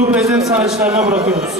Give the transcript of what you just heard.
Grup ezen sahiçlerine bırakıyoruz.